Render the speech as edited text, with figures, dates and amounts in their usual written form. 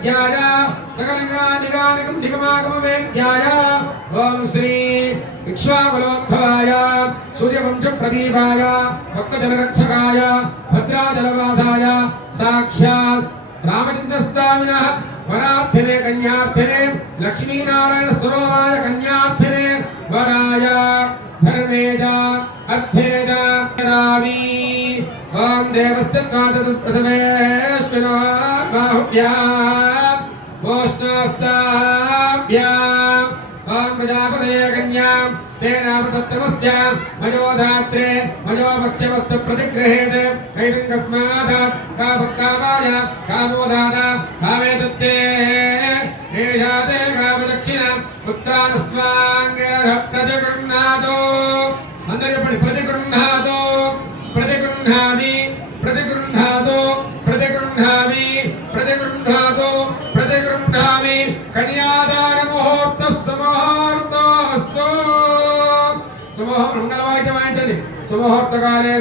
वेद्याय सकलज्ञानिकानिकं निगमागमवेद्याय ओम श्री इक्ष्वाकुलोद्भवाय सूर्यवंशप्रदीपाय भक्तजनरक्षकाय भद्राचलवासाय साक्षात् रामचन्द्रस्वामिनः वरार्थिने कन्यार्थिने लक्ष्मीनारायण स्वरूपाय कन्यार्थिने वराय धर्मेज अर्थेज रावी ओम देवस्तत्वादप्रथमेश्वरो बाहुभ्यां वोष्णास्ताभ्यां ओम प्रजापतये कन्यां तेनावतत्तमस्य मयोधात्रे मयोभक्ष्यवस्तु प्रतिगृहेत कैरङ्गस्मात् कामकामाय कामोदान कामेतत्ते एषा ते कामदक्षिण पुत्रानस्त्वाङ्गेरः प्रतिगृह्णातो అందరిపడి प्रतिगृह्णातो प्रतिगृह्णामि प्रतिगृह्णातो प्रतिगृह्णामि प्रतिगृह्णातो प्रतिगृह्णामि कन्यादान मुहूर्तः समाहूर्तोऽस्तु सुमुहूर्त मंगलवाद्यमायतंడి सुमुहूर्तकाले